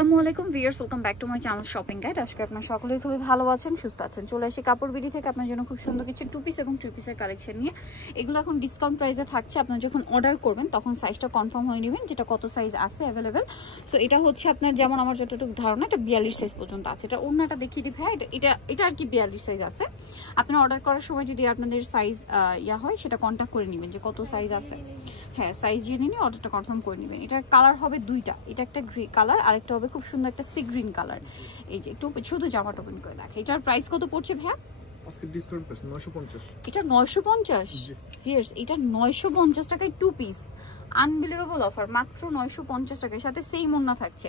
আসসালামু আলাইকুম viewers, welcome back to my channel shopping guide. আজকে আপনারা সকলেই খুবই ভালো আছেন, সুস্থ আছেন। চলে আসি কাপড় বিডি থেকে আপনার জন্য খুব সুন্দর কিছু টু পিস এবং থ্রি পিসের কালেকশন নিয়ে। এগুলো এখন ডিসকাউন্ট প্রাইসে থাকছে। আপনারা যখন অর্ডার করবেন তখন সাইজটা কনফার্ম হয়ে নেবেন, যেটা কত সাইজ আছে অ্যাভেলেবেল। সো এটা হচ্ছে আপনার, যেমন আমার যতটুকু ধারণা, এটা 42 সাইজ পর্যন্ত আছে। এটা ওড়নাটা দেখিয়ে দিই ভাই, এটা আর কি 42 সাইজ আছে। আপনারা অর্ডার করার সময় যদি আপনাদের সাইজ হয় সেটা কন্ট্যাক্ট করে নেবেন যে কত সাইজ আছে। হ্যাঁ, সাইজ জেনে নিয়ে অর্ডারটা কনফার্ম করে নেবেন। এটার কালার হবে দুইটা, এটা একটা গ্রে কালার আর একটা হবে খুব সুন্দর একটা সি গ্রিন কালার। এই যে একটু শুধু জামাটা ওপেন করে দেখে। এটার প্রাইস কত পড়ছে ভাইয়া? আজকে ডিসকাউন্ট প্রাইস 950। এটা 950 ভিউয়ার্স, এটা 950 টাকায় টু পিস। আনবিলিভেবল অফার, মাত্র 950 টাকার সাথে সেই ওড়না থাকছে,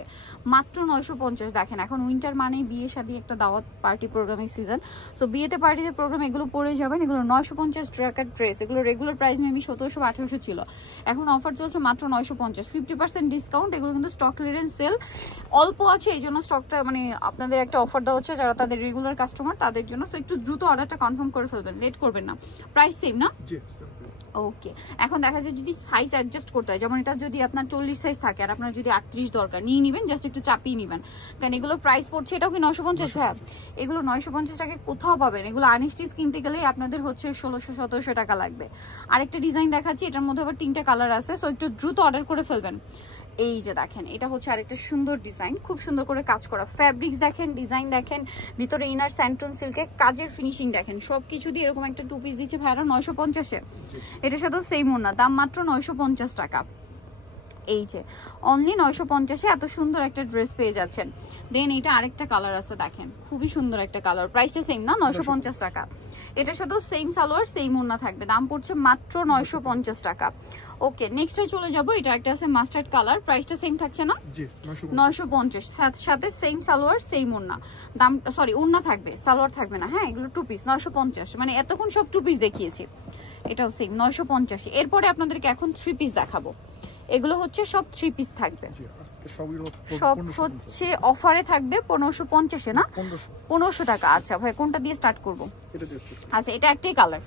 মাত্র 950। দেখেন এখন উইন্টার মানে বিয়ে শাদী, একটা দাওয়াত পার্টি প্রোগ্রামের সিজন। সো বিয়েতে পার্টিতে প্রোগ্রাম এগুলো পরে যাবেন। এগুলো 950 টাকার ড্রেস। এগুলো রেগুলার প্রাইস মেবি 1700-1800 ছিল, এখন অফার চলছে মাত্র 950, 50% ডিসকাউন্ট। এগুলো কিন্তু স্টক ক্লিয়ারেন্স সেল, অল্প আছে, এই জন্য স্টকটা মানে আপনাদের একটা অফার দেওয়া হচ্ছে যারা তাদের রেগুলার কাস্টমার তাদের জন্য। সো একটু দ্রুত অর্ডারটা কনফার্ম করে ফেলবেন, লেট করবেন না। প্রাইস সেম না? ওকে, এখন দেখা যায় যদি সাইজ অ্যাডজাস্ট করতে হয়, যেমন এটা যদি আপনার 40 সাইজ থাকে আর আপনার যদি 38 দরকার, নিয়ে নেবেন, জাস্ট একটু চাপিয়ে নেবেন। কারণ এগুলো প্রাইস পড়ছে, এটাও কি 950 ভাই? এগুলো 950 টাকায় কোথাও পাবেন। এগুলো আনস্টিচ কিনতে গেলে আপনাদের হচ্ছে 1600-1700 টাকা লাগবে। আরেকটা ডিজাইন দেখাচ্ছি, এটার মধ্যে আবার 3টা কালার আছে। সো একটু দ্রুত অর্ডার করে ফেলবেন। এই যে দেখেন, এটা হচ্ছে আরেকটা সুন্দর ডিজাইন, খুব সুন্দর করে কাজ করা ফ্যাব্রিক্স দেখেন, ডিজাইন দেখেন, ভিতরে ইনার স্যান্টন সিল্কে কাজের ফিনিশিং দেখেন, সব কিছু দিয়ে এরকম একটা টু পিস দিচ্ছে ভাইরা 950-এ। এটার সাথে সেম ওড়না, দাম মাত্র 950 টাকা। এই যে অনলি 950-এ এত সুন্দর একটা ড্রেস পেয়ে যাচ্ছেন। দেন এটা আরেকটা কালার আছে দেখেন, খুবই সুন্দর একটা কালার। প্রাইসটা সেম না, 950 টাকা। এটার সাথেও সেম সালোয়ার সেম ওড়না থাকবে, দাম পড়ছে মাত্র 950 টাকা। ওকে, নেক্সটে চলে যাব। এটা একটা আছে মাস্টার্ড কালার, প্রাইসটা সেম থাকছে না? জি, 950, সাথে সেম সালোয়ার সেম ওড়না। দাম সরি ওড়না থাকবে, সালোয়ার থাকবে না। হ্যাঁ, এগুলো টু পিস 950, মানে এতক্ষণ সব টু পিস দেখিয়েছি, এটাও সেম 950। এরপরে আপনাদেরকে এখন থ্রি পিস দেখাবো। এগুলো হচ্ছে সব থ্রি পিস থাকবে, সব হচ্ছে অফারে থাকবে 1550-এ না? 1500 টাকা। আচ্ছা ভাই, কোনটা দিয়ে স্টার্ট করব? আচ্ছা, এটা একটাই কালার,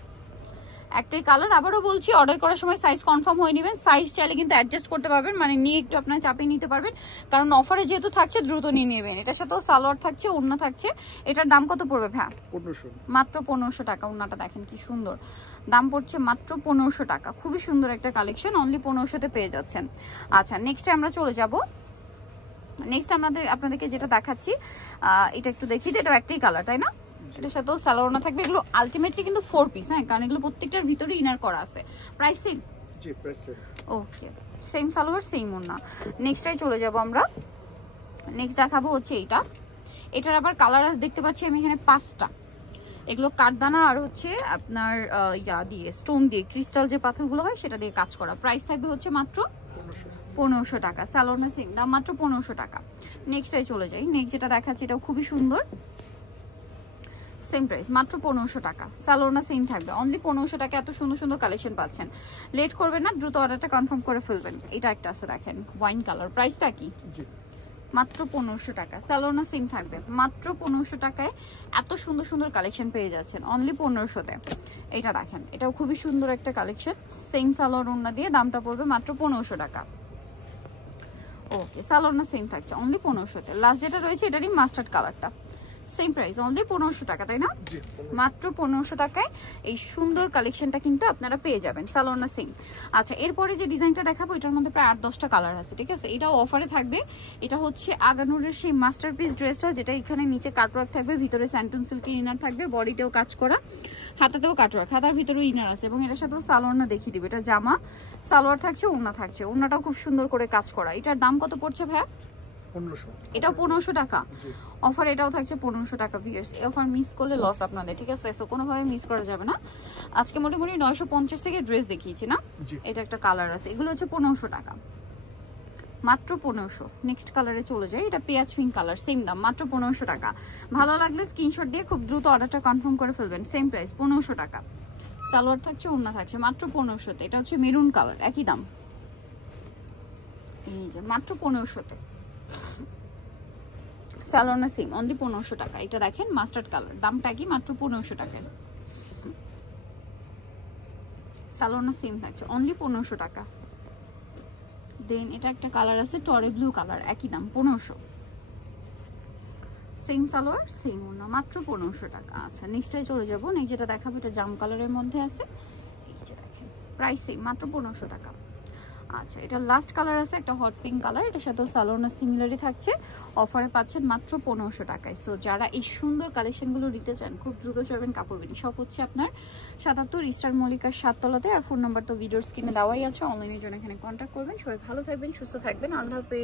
একটাই কালার। আবারও বলছি, অর্ডার করার সময় সাইজ কনফার্ম হয়ে নেবেন। সাইজ চাইলে কিন্তু অ্যাডজাস্ট করতে পারবেন, মানে নিয়ে একটু আপনার চাপিয়ে নিতে পারবেন, কারণ অফারে যেহেতু থাকছে দ্রুত নিয়ে নেবেন। এটার সাথেও সালোয়ার থাকছে, ওড়না থাকছে। এটার দাম কত পড়বে ভাই? 1500, মাত্র 1500 টাকা। ওড়নাটা দেখেন কি সুন্দর, দাম পড়ছে মাত্র 1500 টাকা। খুবই সুন্দর একটা কালেকশন, অনলি 1500-তে পেয়ে যাচ্ছেন। আচ্ছা, নেক্সটে আমরা চলে যাব। নেক্সট আপনাদেরকে যেটা দেখাচ্ছি, এটা একটু দেখিয়ে দিই। এটা একটাই কালার, তাই না? এটার সাথেও সালোয়ার না থাকবে। এগুলো আলটিমেটলি কিন্তু 4 পিস, হ্যাঁ, কারণ এগুলো প্রত্যেকটার ভিতরে ইনার করা আছে। Price same? জি, price same. Okay, same salwar same ওড়না। নেক্সটটাই চলে যাব আমরা। নেক্সট দেখাবো হচ্ছে এইটা। এটার আবার কালার দেখতে পাচ্ছি আমি এখানে 5টা। এগুলো কাঠদানা আর হচ্ছে আপনার দিয়ে স্টোন দিয়ে, ক্রিস্টাল যে পাথরগুলো হয় সেটা দিয়ে কাজ করা। প্রাইস থাকবে হচ্ছে মাত্র 1500 টাকা। সালোয়ার না সেম, দাম মাত্র 1500 টাকা। নেক্সটটাই চলে যাই। নেক্সট যেটা দেখাচ্ছি এটাও খুবই সুন্দর, সেম প্রাইস, মাত্র 1500 টাকা। সালোনা সেম থাকবে, অনলি 1500 টাকা। এত সুন্দর সুন্দর কালেকশন পাচ্ছেন, লেট করবেন না, দ্রুত অর্ডারটা কনফার্ম করে ফেলবেন। এটা একটা আছে দেখেন, ওয়াইন কালার। প্রাইসটা কি? মাত্র 1500 টাকা। সালোনা সেম থাকবে, মাত্র 1500 টাকায় এত সুন্দর সুন্দর কালেকশন পেয়ে যাচ্ছেন, অনলি 1500-তে। এটা দেখেন, এটাও খুবই সুন্দর একটা কালেকশন, সেম সালোয়ার ওড়না দিয়ে, দামটা পড়বে মাত্র 1500 টাকা। ওকে, সালোনা সেম থাকছে, অনলি 1500-তে। লাস্ট যেটা রয়েছে এটারই মাস্টার্ড কালারটা, সেম প্রাইস, অনলি 1500 টাকা, তাই না? মাত্র 1500 টাকায় এই সুন্দর কালেকশনটা কিন্তু আপনারা পেয়ে যাবেন। সালোনা সেম। আচ্ছা, এরপরে যে ডিজাইনটা দেখাবো এটার মধ্যে প্রায় 8-10টা কালার আছে, ঠিক আছে? এটাও অফারে থাকবে। এটা হচ্ছে আগানুরের সেই মাস্টারপিস ড্রেসটা, যেটা এখানে নিচে কাটওয়ার্ক থাকবে, ভিতরে স্যান্টন সিল্কের ইনার থাকবে, বডিতেও কাজ করা, হাতাতেও কাটওয়ার্ক, হাতার ভিতরেও ইনার আছে, এবং এটার সাথেও সালোয়ার দেখিয়ে দিবে। এটা জামা, সালোয়ার থাকছে, ওড়না থাকছে, ওড়নাটাও খুব সুন্দর করে কাজ করা। এটার দাম কত পড়ছে ভাইয়া? 1500। এটাও 1500 টাকা অফার, এটাও থাকছে 1500 টাকা। ভিউয়ার্স, এই অফার মিস করলে লস আপনাদের, ঠিক আছে? সো কোনোভাবে মিস করা যাবে না। আজকে মোটামুটি 950 থেকে ড্রেস দেখিয়েছি না? এটা একটা কালার আছে, এগুলো হচ্ছে 1500 টাকা, মাত্র 1500। নেক্সট কালারে চলে যায়, এটা পেঁয়াজ পিঙ্ক কালার, সেম দাম, মাত্র 1500 টাকা। ভালো লাগলে স্ক্রিনশট দিয়ে খুব দ্রুত অর্ডারটা কনফার্ম করে ফেলবেন। সেম প্রাইস, 1500 টাকা। সালোয়ার থাকছে, ওড়না থাকছে, মাত্র 1500-তে। এটা হচ্ছে মেরুন কালার, একই দাম, এই যে মাত্র 1500-তে। সালোনা সেম, অনলি 1500 টাকা। এটা দেখেন মাস্টার্ড কালার, দামটা কি? মাত্র 1500 টাকায়। সালোনা সেম থাকছে, অনলি 1500 টাকা। দেন এটা একটা কালার আছে টরে ব্লু কালার, একই দাম 1500। সেম সালোয়ার সেম ওড়না, মাত্র 1500 টাকা। আচ্ছা নেক্সটে চলে যাবো। নেক্সট যেটা দেখাবো এটা জাম কালারের মধ্যে আছে, এই যে দেখেন প্রাইস সেম, মাত্র 1500 টাকা। আচ্ছা এটা লাস্ট কালার আছে একটা হট পিঙ্ক কালার, এটার সাথেও সালোয়ারটা সিমিলারই থাকছে, অফারে পাচ্ছেন মাত্র 1500 টাকায়। সো যারা এই সুন্দর কালেকশনগুলো নিতে চান খুব দ্রুত চলবেন কাপড় বিডি। সব হচ্ছে আপনার 77 স্টার মল্লিকার 7 তলাতে, আর ফোন নাম্বার তো ভিডিওর স্ক্রিনে দেওয়াই আছে, অনলাইনের জন্য এখানে কন্ট্যাক্ট করবেন। সবাই ভালো থাকবেন, সুস্থ থাকবেন, আল্লাহ হাফেজ।